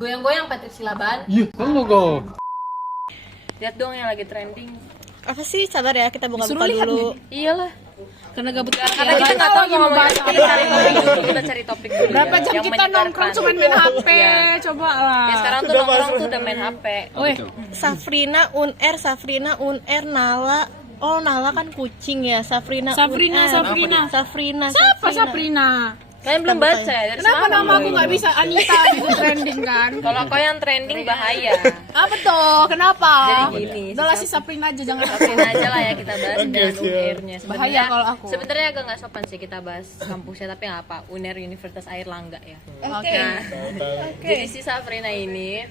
Goyang-goyang Patrick Silaban. Iya, kamu kok. Lihat dong yang lagi trending. Apa sih? Sabar ya, kita buka-buka dulu. Iyalah. Karena gabut Karena kita nggak tahu mau ngomongin apa. Kita cari topik dulu. Berapa jam yang kita nongkrong cuma main HP? Coba lah. Ya, sekarang tuh nongkrong tuh udah main HP. Weh, Safrina Unr Nala. Oh, Nala kan kucing ya. Safrina. siapa Sabrina? Kalian belum baca ya? Dari Kenapa semalam nama aku loh nggak ini. bisa Anita gitu trending kan? Kalau kau yang trending bahaya. Apa tuh? Kenapa? Jadi gini, Udah lah si Sabrina aja jangan Sabrina aja lah ya kita bahas dengan UNER-nya. Bahaya kalau aku. Sebenarnya agak nggak sopan sih kita bahas kampusnya, tapi nggak apa. UNER Universitas Airlangga ya. Oke. Nah, jadi si Sabrina ini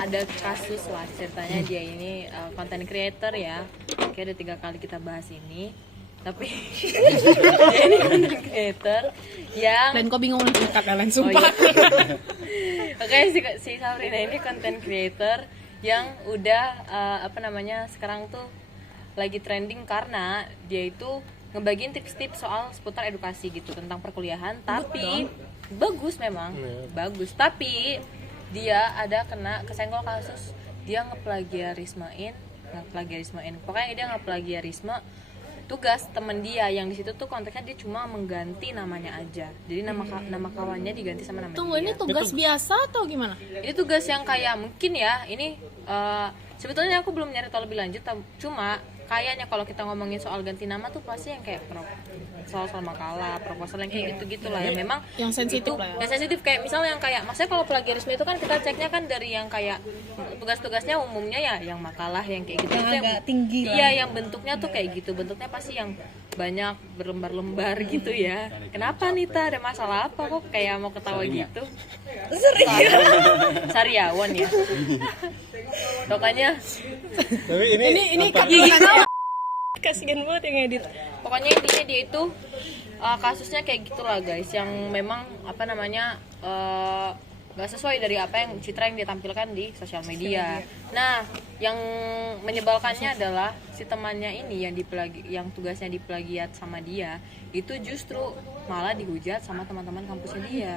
ada kasus lah ceritanya. Dia ini content creator ya. Kayak ada 3 kali kita bahas ini. Tapi dia ini content creator yang Dan kok bingung singkat Ellen, sumpah. Oke, si Sabrina ini content creator yang udah sekarang tuh lagi trending karena dia itu ngebagiin tips-tips soal seputar edukasi gitu tentang perkuliahan, tapi bagus memang, bagus. Tapi dia ada kena kesenggol kasus dia ngeplagiarismein. Pokoknya dia ngeplagiarisme tugas temen dia yang di situ tuh konteksnya dia cuma mengganti namanya aja. Jadi nama kawannya diganti sama nama Tunggu, dia. ini tugas biasa atau gimana? Ini tugas yang kayak mungkin ya ini sebetulnya aku belum nyari tahu lebih lanjut, cuma kayaknya kalau kita ngomongin soal ganti nama tuh pasti yang kayak soal makalah, proposal yang kayak gitu-gitu lah yang memang Yang sensitif itu, lah ya. yang sensitif kayak misalnya yang kayak maksudnya kalau plagiarisme itu kan kita ceknya kan dari yang kayak tugas-tugasnya umumnya ya yang makalah yang kayak gitu Yang itu agak tinggi lah. iya yang bentuknya tuh kayak gitu, bentuknya pasti yang banyak berlembar-lembar gitu ya. Kenapa Nita, ada masalah apa kok kayak mau ketawa gitu? Sariawan ya. Pokoknya Tapi Ini Kasihan banget yang edit. pokoknya intinya dia itu kasusnya kayak gitulah guys, yang memang nggak sesuai dari apa yang citra yang ditampilkan di sosial media. Nah, yang menyebalkannya adalah si temannya ini yang tugasnya diplagiat sama dia itu justru malah dihujat sama teman-teman kampusnya dia.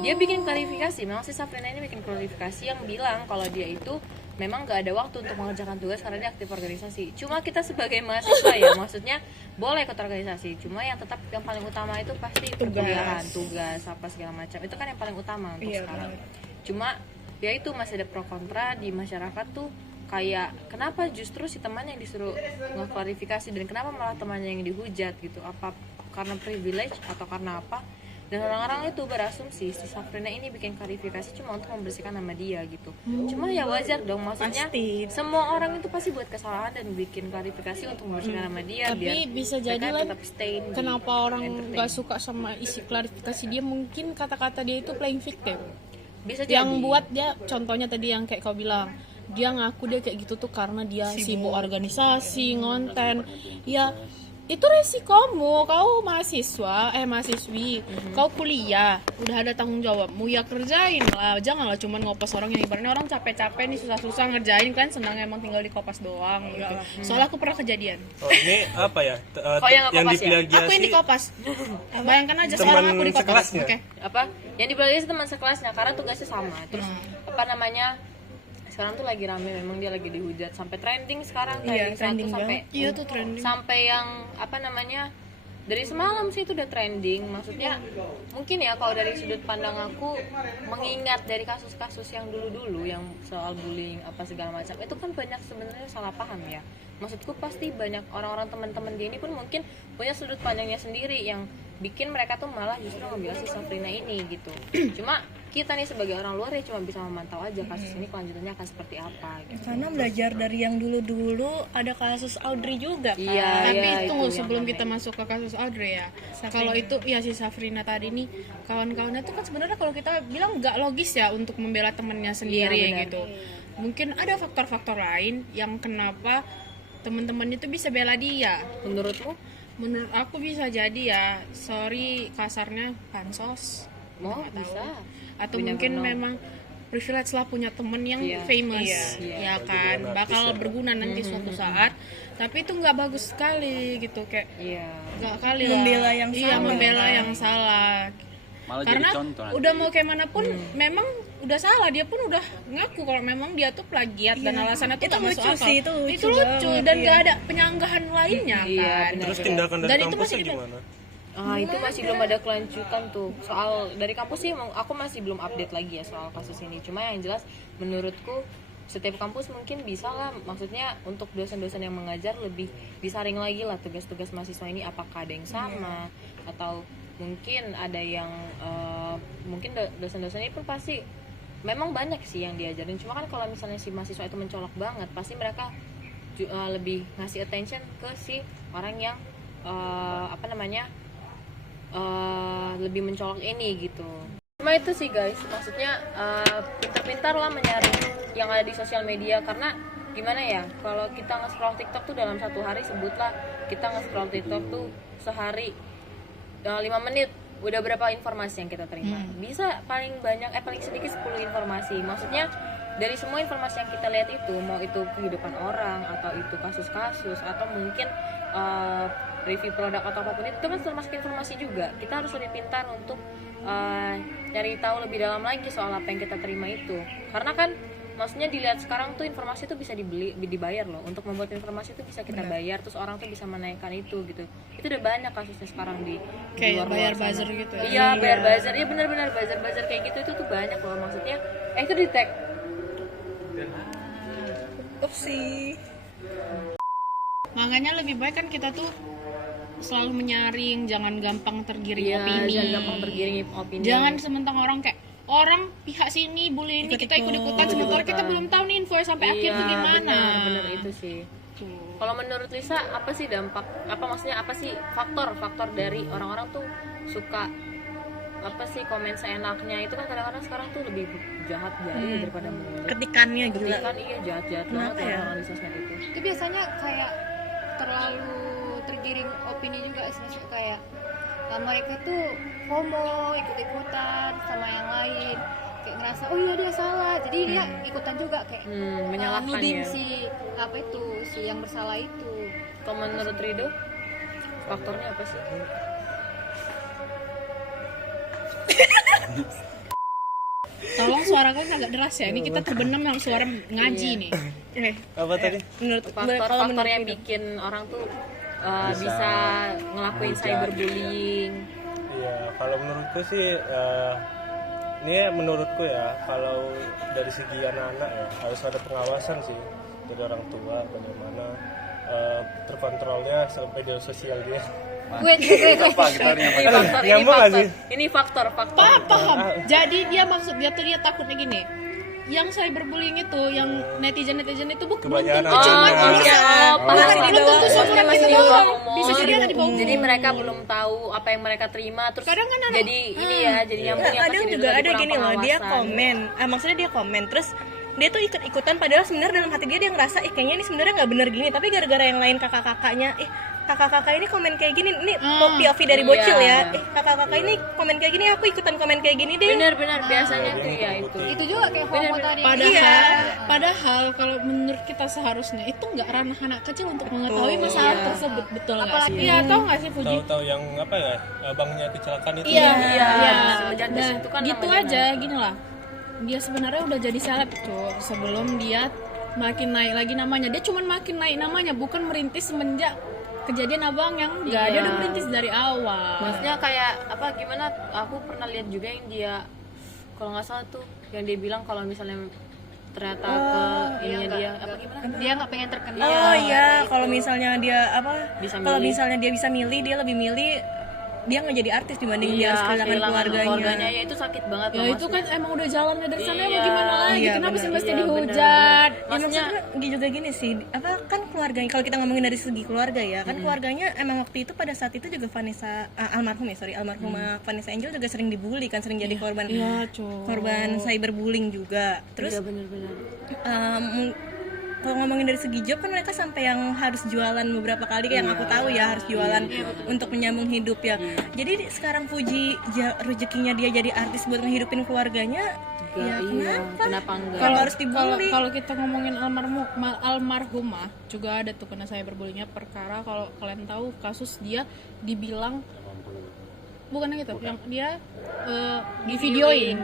Dia bikin klarifikasi, memang si Sabrina ini bikin klarifikasi yang bilang kalau dia itu memang gak ada waktu untuk mengerjakan tugas karena dia aktif organisasi. Cuma kita sebagai mahasiswa ya, maksudnya boleh ikut organisasi, cuma yang tetap yang paling utama itu pasti perkuliahan, tugas apa segala macam. Itu kan yang paling utama untuk sekarang. Cuma ya itu masih ada pro kontra di masyarakat tuh, kayak kenapa justru si teman yang disuruh ngeklarifikasi dan kenapa malah temannya yang dihujat gitu. Apa karena privilege atau karena apa? Dan orang-orang itu berasumsi si Sabrina ini bikin klarifikasi cuma untuk membersihkan nama dia gitu. Cuma ya wajar dong, maksudnya Pasti. semua orang itu pasti buat kesalahan dan bikin klarifikasi untuk membersihkan nama dia. Tapi biar bisa jadi mereka lah tetap stay di kenapa orang entertain. nggak suka sama isi klarifikasi dia, mungkin kata-kata dia itu playing victim. Bisa jadi. Yang buat dia, contohnya tadi yang kayak kau bilang, dia ngaku dia kayak gitu tuh karena dia sibuk organisasi, ngonten. Ya itu resikomu, kau mahasiswi, kau kuliah, udah ada tanggung jawabmu, ya kerjain lah, janganlah cuma ngopas orang yang ibaratnya orang capek-capek nih susah-susah ngerjain, kan senang emang tinggal di kopas doang gitu. Soalnya aku pernah kejadian. Oh, ini apa ya? Kau yang Yang ngekopas ya? diplagiasi. Aku yang di kopas. Bayangkan aja sekarang aku di kopas. sekelasnya? Oke. Apa yang diplagiasi teman sekelasnya karena tugasnya sama. Terus sekarang tuh lagi rame, memang dia lagi dihujat sampai trending sekarang kayak trending sampai Iya tuh trending. sampai yang dari semalam sih itu udah trending. Maksudnya mungkin ya kalau dari sudut pandang aku mengingat dari kasus-kasus yang dulu-dulu yang soal bullying apa segala macam, itu kan banyak sebenarnya salah paham ya. Maksudku pasti banyak orang-orang teman-teman dia ini pun mungkin punya sudut pandangnya sendiri yang bikin mereka tuh malah justru membela si Sabrina ini gitu. Cuma kita nih sebagai orang luar ya cuma bisa memantau aja kasus ini kelanjutannya akan seperti apa gitu. Karena belajar dari yang dulu-dulu ada kasus Audrey juga kan. Iya. Tapi itu tunggu yang sebelum rame. kita masuk ke kasus Audrey ya. Kalau itu ya si Safrina tadi nih, kawan-kawannya tuh kan sebenarnya kalau kita bilang nggak logis ya untuk membela temennya sendiri Iya, benar. gitu. Mungkin ada faktor-faktor lain yang kenapa teman-teman itu bisa bela dia. Menurutmu? Menurut aku bisa jadi ya, sorry kasarnya pansos. Mau Nggak tahu. bisa. Atau We never mungkin know. memang privilege lah punya temen yang Iya. famous, Iya. ya kan, bakal berguna nanti suatu saat. Tapi itu nggak bagus sekali gitu, kayak Iya. nggak kali Membela lah. yang Iya, salah. membela yang salah. Malah Karena jadi contoh nanti. udah mau kayak manapun memang udah salah, dia pun udah ngaku kalau memang dia tuh plagiat dan alasannya tuh Itu gak masuk lucu akal. sih, itu lucu lucu banget, dan iya. gak ada penyanggahan lainnya Iya, kan. benar. Terus tindakan Dan dari itu kampusnya masih kita- gimana? Itu masih belum ada kelanjutan tuh. Soal dari kampus sih aku masih belum update lagi ya soal kasus ini. Cuma yang jelas menurutku setiap kampus mungkin bisa lah, maksudnya untuk dosen-dosen yang mengajar lebih disaring lagi lah tugas-tugas mahasiswa ini, apakah ada yang sama atau mungkin ada yang mungkin dosen-dosen ini pun pasti memang banyak sih yang diajarin. Cuma kan kalau misalnya si mahasiswa itu mencolok banget, pasti mereka lebih ngasih attention ke si orang yang lebih mencolok ini gitu. Cuma itu sih guys, maksudnya pintar-pintar lah menyaring yang ada di sosial media, karena gimana ya, kalau kita nge-scroll TikTok tuh dalam satu hari, sebutlah kita nge-scroll TikTok tuh sehari 5 menit, udah berapa informasi yang kita terima? Bisa paling sedikit 10 informasi. Maksudnya dari semua informasi yang kita lihat itu, mau itu kehidupan orang atau itu kasus-kasus atau mungkin review produk atau apapun itu kan termasuk informasi juga. Kita harus lebih pintar untuk cari tahu lebih dalam lagi soal apa yang kita terima itu. Karena kan maksudnya dilihat sekarang tuh informasi itu bisa dibayar loh. Untuk membuat informasi itu bisa kita bayar, terus orang tuh bisa menaikkan itu gitu. Itu udah banyak kasusnya sekarang di Kayak luar-luar bayar sana. buzzer gitu ya. Iya, bayar buzzer. Iya benar-benar buzzer kayak gitu itu tuh banyak loh, maksudnya. Itu di tag. Upsi. Makanya lebih baik kan kita tuh selalu menyaring, jangan gampang tergiring opini. Jangan gampang tergiring opini. Jangan sementang orang kayak orang pihak sini bully ini kita ikut-ikutan, sementara kita belum tahu nih info sampai akhir tuh gimana. Benar itu sih. Kalau menurut Lisa apa sih dampak, apa sih faktor dari orang-orang tuh suka komen seenaknya itu kan kadang-kadang sekarang tuh lebih jahat daripada mulut. Ketikannya gila. Ketikan iya jahat banget ya? orang-orang di sosmed itu. Itu biasanya kayak terlalu tergiring opini juga sih, kayak mereka tuh FOMO, ikut-ikutan sama yang lain, kayak ngerasa oh iya dia salah, jadi dia ikutan juga kayak menyalahkan nuding ya. si yang bersalah itu. Kalau menurut Rido faktornya apa sih? Tolong suara kan agak deras ya. Ini kita terbenam yang suara ngaji nih. Apa tadi? Menurut Faktor-faktor yang bikin orang tuh bisa ngelakuin cyberbullying. Iya, kalau menurutku sih ini menurutku ya, kalau dari segi anak-anak ya harus ada pengawasan sih dari orang tua, bagaimana terkontrolnya media sosial dia. Wait. Apa kita harus Nyambung nggak sih? Ini faktor. Paham. Jadi dia takutnya gini. Yang cyberbullying itu, yang netizen itu bukan Kebanyakan belum tentu cuma anak. umur Paham. belum tentu seumuran kita doang. Bisa jadi anak di bawah umur. Jadi mereka belum tahu apa yang mereka terima, terus Kadang kan anak- jadi ini ya, jadi nyambung ya. kadang juga ada gini loh, dia komen, maksudnya dia komen terus dia tuh ikut-ikutan padahal sebenarnya dalam hati dia ngerasa kayaknya ini sebenarnya nggak bener gini, tapi gara-gara yang lain kakak-kakaknya kakak-kakak ini komen kayak gini, ini POV dari bocil ya, kakak-kakak ini komen kayak gini, aku ikutan komen kayak gini deh. Benar-benar biasanya tuh ya itu. Itu juga kayak FOMO tadi. Padahal kalau menurut kita seharusnya itu nggak ranah anak kecil untuk mengetahui masalah tersebut, betul nggak sih? Iya, tahu nggak sih Fuji? Tahu-tahu yang apa ya, abangnya kecelakaan itu. Iya. Semenjak Nah, itu kan gitu namanya aja, gini lah. Dia sebenarnya udah jadi seleb tuh sebelum dia makin naik lagi namanya. Dia cuman makin naik namanya, bukan merintis semenjak kejadian abang yang enggak, dia udah merintis dari awal. Maksudnya kayak gimana, aku pernah lihat juga yang dia kalau nggak salah tuh yang dia bilang kalau misalnya ternyata dia gimana, Dia nggak pengen terkenal. Oh iya, kalau misalnya dia Bisa kalau milih. misalnya dia bisa milih, dia lebih milih dia nggak jadi artis dibanding dia harus kehilangan keluarganya. Ya itu sakit banget Ya loh, itu kan emang udah jalannya dari sana, Iya. mau gimana lagi? Iya, Kenapa benar. sih mesti Iya, dihujat? Ya, Maksudnya maksudnya juga gini sih, kan keluarganya, kalau kita ngomongin dari segi keluarga ya, kan keluarganya emang waktu itu pada saat itu juga almarhumah Vanessa Angel juga sering dibully kan, sering jadi korban korban cyberbullying juga. Terus iya benar-benar. Kalau ngomongin dari segi job kan mereka sampai yang harus jualan beberapa kali, yang aku tahu ya harus jualan untuk menyambung hidup ya. Jadi sekarang Fuji rezekinya dia jadi artis buat ngehidupin keluarganya. Ya kenapa enggak? Kalau harus dibully? Kalau kita ngomongin almarhumah juga ada tuh kena cyberbullyingnya, perkara kalau kalian tahu kasus dia dibilang bukan gitu, yang dia di videoin.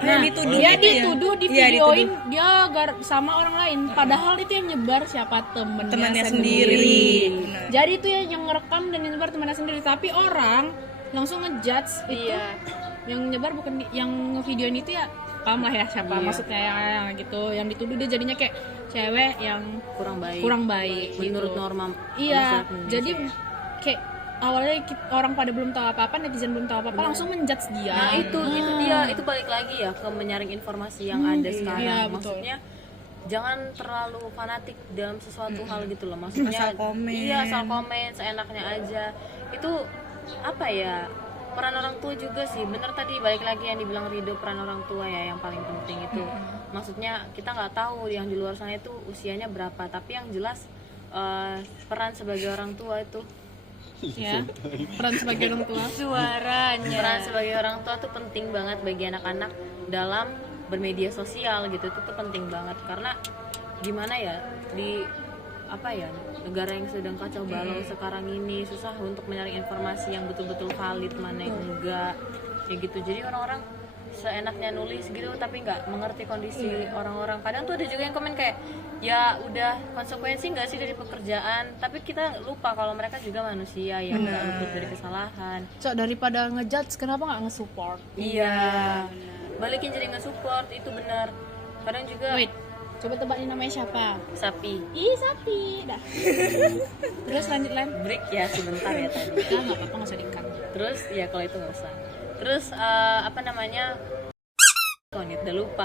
Nah, dia dituduh di videoin dia sama orang lain, padahal itu yang nyebar siapa temennya sendiri. Benar. Jadi itu yang ngerekam dan yang nyebar temennya sendiri, tapi orang langsung ngejudge itu yang nyebar bukan yang ngevideoin itu ya paham lah ya siapa maksudnya yang gitu, yang dituduh dia jadinya kayak cewek yang kurang baik menurut gitu. norma Iya, masyarakat jadi Indonesia. kayak awalnya orang pada belum tahu apa-apa, netizen belum tahu apa-apa langsung menjudge dia. Nah itu dia, itu balik lagi ya ke menyaring informasi yang ada sekarang. iya, betul. Maksudnya jangan terlalu fanatik dalam sesuatu hal gitu loh. Maksudnya Asal komen. Iya, asal komen seenaknya aja. Itu apa ya? Peran orang tua juga sih. Bener tadi balik lagi yang dibilang Rido, peran orang tua ya yang paling penting itu. Maksudnya kita nggak tahu yang di luar sana itu usianya berapa, tapi yang jelas peran sebagai orang tua itu Ya, peran sebagai orang tua. peran sebagai orang tua tuh penting banget bagi anak-anak dalam bermedia sosial gitu. Itu tuh penting banget karena gimana ya, di apa ya, negara yang sedang kacau balau sekarang ini susah untuk menyaring informasi yang betul-betul valid, mana yang enggak kayak gitu. Jadi orang-orang seenaknya nulis gitu tapi nggak mengerti kondisi orang-orang. Kadang tuh ada juga yang komen kayak ya udah konsekuensi nggak sih dari pekerjaan, tapi kita lupa kalau mereka juga manusia yang nggak luput dari kesalahan. Cok, daripada ngejudge kenapa nggak nge-support? Iya, balikin jadi nge-support itu benar. Kadang juga Wait, coba tebakin namanya siapa? sapi Ih, sapi. Dah. Terus lanjut Len. break ya sebentar ya tadi. Nggak apa-apa, nggak usah dikat. Terus ya kalau itu nggak usah. Terus apa namanya? Nih, udah lupa.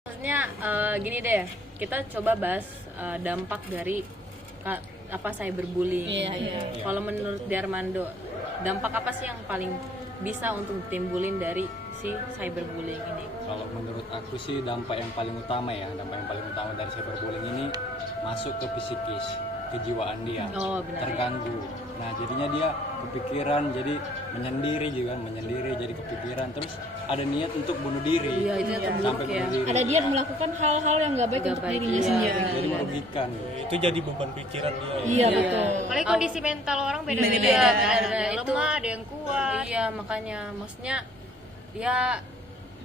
Maksudnya gini deh, kita coba bahas dampak dari cyberbullying. Iya. Kalau menurut Darmando, dampak apa sih yang paling bisa untuk timbulin dari si cyberbullying ini? Kalau menurut aku sih dampak yang paling utama dari cyberbullying ini masuk ke psikis, kejiwaan dia. Oh, benar. Terganggu. Nah, jadinya dia kepikiran, jadi menyendiri jadi kepikiran, terus ada niat untuk bunuh diri. Iya, itu yang terburuk Sampai ya. bunuh diri. Ada dia melakukan hal-hal yang nggak baik Nggak untuk baik, dirinya iya. sendiri. Jadi merugikan. Itu jadi beban pikiran dia ya. Iya, betul. Apalagi kondisi mental orang beda-beda. Iya, Ada benar. yang Itu- lemah, ada yang kuat. Iya, makanya maksudnya ya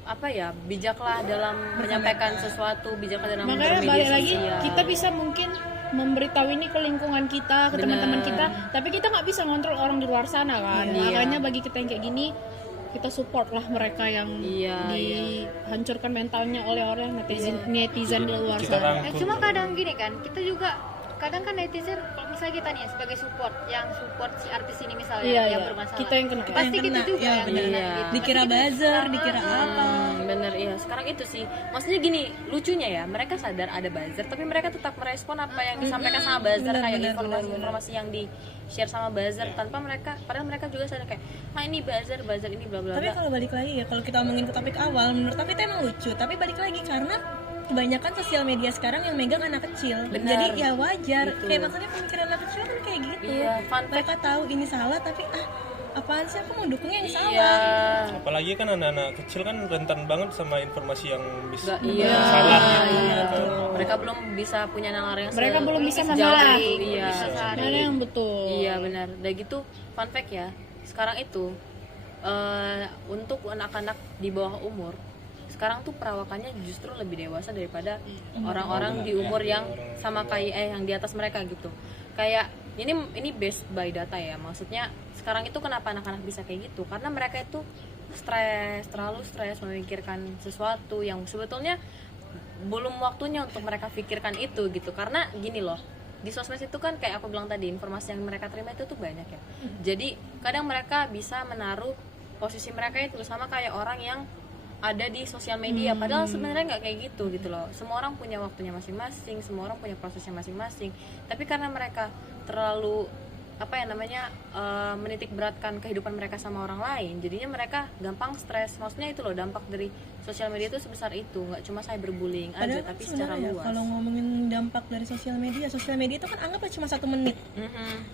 apa ya, bijaklah dalam menyampaikan sesuatu, bijaklah dalam Makanya bermedia balik lagi sosial. kita bisa mungkin memberitahu ini ke lingkungan kita, ke Benar. teman-teman kita, tapi kita nggak bisa ngontrol orang di luar sana kan. Iya. Makanya bagi kita yang kayak gini, kita support lah mereka yang Iya, dihancurkan mentalnya oleh orang netizen di luar Kita sana. rangkul. Cuma kadang gini kan, kita juga kadang kan netizen kalau misalnya kita nih sebagai support si artis ini misalnya Iya, yang iya. bermasalah, Kita yang kena. pasti kita juga Iya, yang benar. kena Iya. gitu. Dikira Tapi kita- buzzer, dikira apa. Bener iya, sekarang itu sih maksudnya gini, lucunya ya, mereka sadar ada buzzer tapi mereka tetap merespon apa yang disampaikan sama buzzer, kayak informasi yang di share sama buzzer tanpa mereka, padahal mereka juga sadar kayak ini buzzer ini bla bla Tapi bla. kalau balik lagi ya, kalau kita omongin ke topik awal, menurut aku itu emang lucu. Tapi balik lagi karena kebanyakan sosial media sekarang yang megang anak kecil. Benar. Jadi ya wajar. Gitu. Kayak maksudnya pemikiran anak kecil kan kayak gitu. Iya, fun fact. Mereka tahu ini salah tapi apaan sih, aku mau dukungnya yang Iya, salah. Apalagi kan anak-anak kecil kan rentan banget sama informasi yang bisa Nggak, iya, salah gitu. iya. Mereka belum bisa punya nalar yang Mereka belum bisa sejauh memilah. itu, iya. Mana yang betul? Iya benar. Udah gitu, fun fact ya. Sekarang itu untuk anak-anak di bawah umur, sekarang tuh perawakannya justru lebih dewasa daripada orang-orang di umur yang sama kayak yang di atas mereka gitu. Kayak ini based by data ya. Maksudnya sekarang itu kenapa anak-anak bisa kayak gitu? Karena mereka itu terlalu stres memikirkan sesuatu yang sebetulnya belum waktunya untuk mereka pikirkan itu gitu. Karena gini loh, di sosmed itu kan kayak aku bilang tadi, informasi yang mereka terima itu tuh banyak ya. Jadi kadang mereka bisa menaruh posisi mereka itu sama kayak orang yang ada di sosial media, padahal sebenarnya nggak kayak gitu loh. Semua orang punya waktunya masing-masing, semua orang punya prosesnya masing-masing, tapi karena mereka terlalu menitik beratkan kehidupan mereka sama orang lain, jadinya mereka gampang stres. Maksudnya itu loh, dampak dari sosial media itu sebesar itu, nggak cuma cyberbullying aja Padahal kan tapi secara sebenarnya luas. kalau ngomongin dampak dari sosial media itu kan anggaplah cuma 1 menit.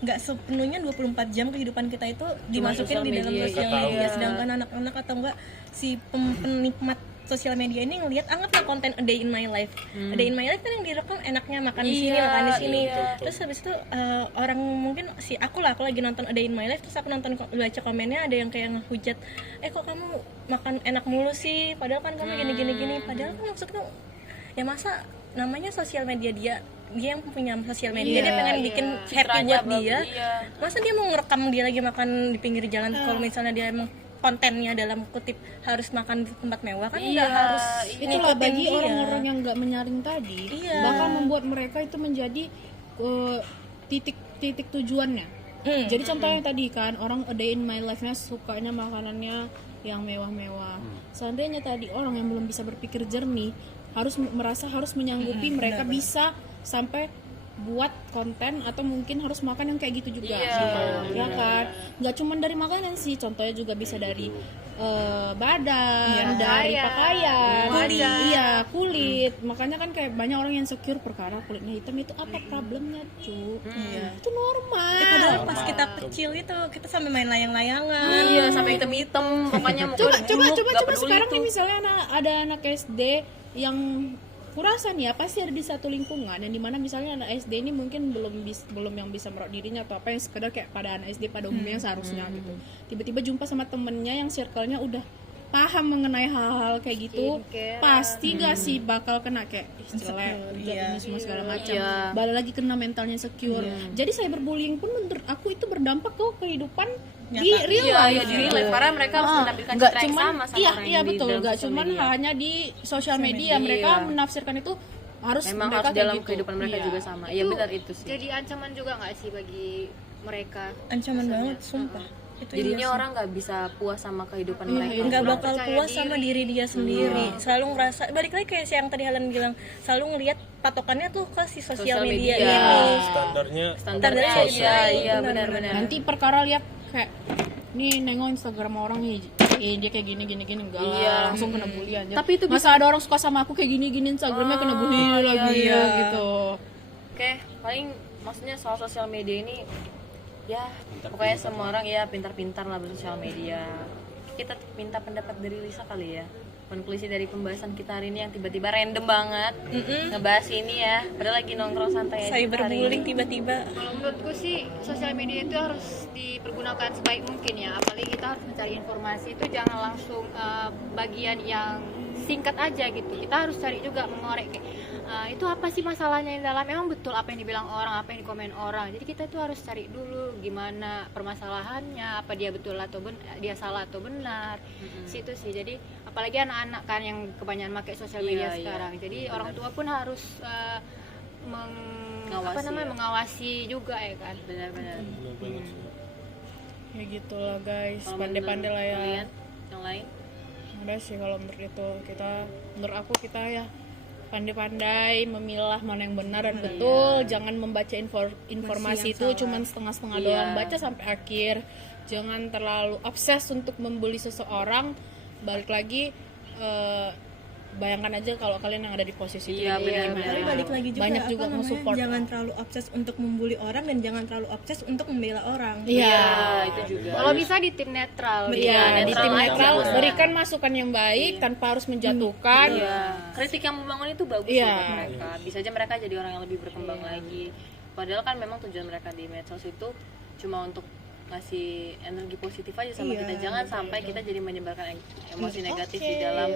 Nggak sepenuhnya 24 jam kehidupan kita itu dimasukin sosial di dalam media, sosial iya. media. Sedangkan anak-anak atau enggak si penikmat sosial media ini ngelihat anggaplah konten A Day in My Life. A Day in My Life kan yang direkam enaknya makan di sini, Iya, makan di sini. iya. Terus habis itu orang mungkin aku lagi nonton A Day in My Life, terus aku nonton baca komennya ada yang kayak ngehujat, kok kamu makan enak mulu sih, padahal kan kamu gini. Padahal kan maksudku ya masa namanya sosial media, dia yang punya sosial media, dia pengen bikin happy citranya buat dia. bagus, iya. Masa dia mau ngerekam dia lagi makan di pinggir jalan kalau misalnya dia emang kontennya dalam kutip harus makan di tempat mewah kan nggak harus Itulah ngikutin bagi dia. orang-orang yang nggak menyaring tadi, Iya. bakal membuat mereka itu menjadi titik tujuannya. Jadi contohnya tadi kan orang A Day in My Life-nya sukanya makanannya yang mewah-mewah. Seandainya tadi orang yang belum bisa berpikir jernih harus merasa harus menyanggupi mereka bisa sampai buat konten atau mungkin harus makan yang kayak gitu juga, ya kan? Nggak cuma dari makanan sih, contohnya juga bisa dari badan, dari pakaian, kulit. Makanya kan kayak banyak orang yang insecure perkara kulitnya hitam, itu apa problemnya, cu? Itu normal. Padahal pas kita kecil itu kita sampai main layang-layangan. Iya, sampai hitam-hitam pokoknya muka Coba buluk, nggak peduli sekarang itu. nih misalnya ada anak SD yang kurasa nih ya pasti ada di satu lingkungan yang dimana misalnya anak SD ini mungkin belum yang bisa merawat dirinya atau apa yang sekedar kayak pada anak SD pada umumnya seharusnya gitu, tiba-tiba jumpa sama temennya yang circle-nya udah paham mengenai hal-hal kayak gitu, pasti gak sih bakal kena kayak jelek, ini semua segala macam, balik lagi kena mentalnya insecure. Jadi cyberbullying pun menurut aku itu berdampak ke kehidupan di real life, di real life, karena mereka harus menampilkan nggak citra yang cuman sama iya orang iya yang di betul, dalam nggak sosial cuman media. hanya di sosial media, mereka menafsirkan itu harus Memang mereka harus kayak dalam gitu. kehidupan mereka Iya. juga sama. Iya benar itu sih. Jadi ancaman juga nggak sih bagi mereka? Ancaman banget, sumpah. Itu Jadinya orang nggak bisa puas sama kehidupan mereka. nggak Kurang bakal percaya puas sama diri dia sendiri. Selalu ngerasa balik lagi kayak yang tadi Helen bilang, selalu ngelihat patokannya tuh ke si sosial media media. ini. Standarnya Standarnya iya benar-benar. Nanti perkara lihat kayak nih nengok Instagram orang nih, dia kayak gini enggak lah, langsung kena bully aja. Tapi itu masa ada orang suka sama aku kayak gini Instagramnya kena bully lagi ya gitu. Oke, paling maksudnya soal sosial media ini ya pokoknya semua orang ya pintar-pintar lah bersosial media. Kita minta pendapat dari Lisa kali ya. Konklusi dari pembahasan kita hari ini yang tiba-tiba random banget ngebahas ini ya, padahal lagi nongkrong santai aja hari Cyberbullying ini. tiba-tiba. Kalau menurutku sih sosial media itu harus dipergunakan sebaik mungkin ya, apalagi kita harus mencari informasi itu jangan langsung bagian yang singkat aja gitu. Kita harus cari juga mengorek kayak itu apa sih masalahnya yang dalam, emang betul apa yang dibilang orang, apa yang dikomen orang. Jadi kita itu harus cari dulu gimana permasalahannya, apa dia betul atau dia salah atau benar. Situ sih. Jadi apalagi anak-anak kan yang kebanyakan pakai sosial media sekarang. Jadi orang tua pun harus mengawasi juga ya kan. Benar-benar. Ya gitulah guys, Kalau pandai-pandai lah ya. kalian, yang lain Udah sih kalau menurut itu menurut aku kita ya pandai-pandai memilah mana yang benar dan betul, jangan membaca informasi itu cuman setengah-setengah doang, baca sampai akhir. Jangan terlalu obses untuk membuli seseorang. Balik lagi bayangkan aja kalau kalian yang ada di posisi itu gimana. Tapi balik lagi juga Banyak juga apa namanya, nge-support. jangan terlalu obses untuk membuli orang dan jangan terlalu obses untuk membela orang. Iya. itu juga. Kalau bisa di tim netral. Iya, di tim netral netral aja. berikan masukan yang baik tanpa harus menjatuhkan. Kritik yang membangun itu bagus Iya. buat mereka. Bisa aja mereka jadi orang yang lebih berkembang lagi. Padahal kan memang tujuan mereka di medsos itu cuma untuk ngasih energi positif aja sama kita. Jangan sampai kita jadi menyebarkan emosi negatif di dalam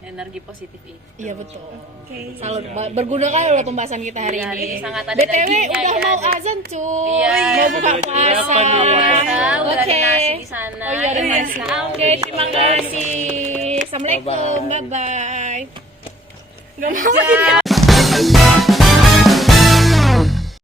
energi positif itu. Iya betul. Oke. Salut, berguna kali loh pembahasan kita hari Iya, ini. ini sangat ada BTW dagingnya udah ya, mau ada. azan cuy. Iya. Mau buka Udah puasa. apa nih? Udah Oke. ada nasi di sana. Oh iya ada Iya, nasi. Oke, terima kasih. Assalamualaikum. Bye bye. Gak mau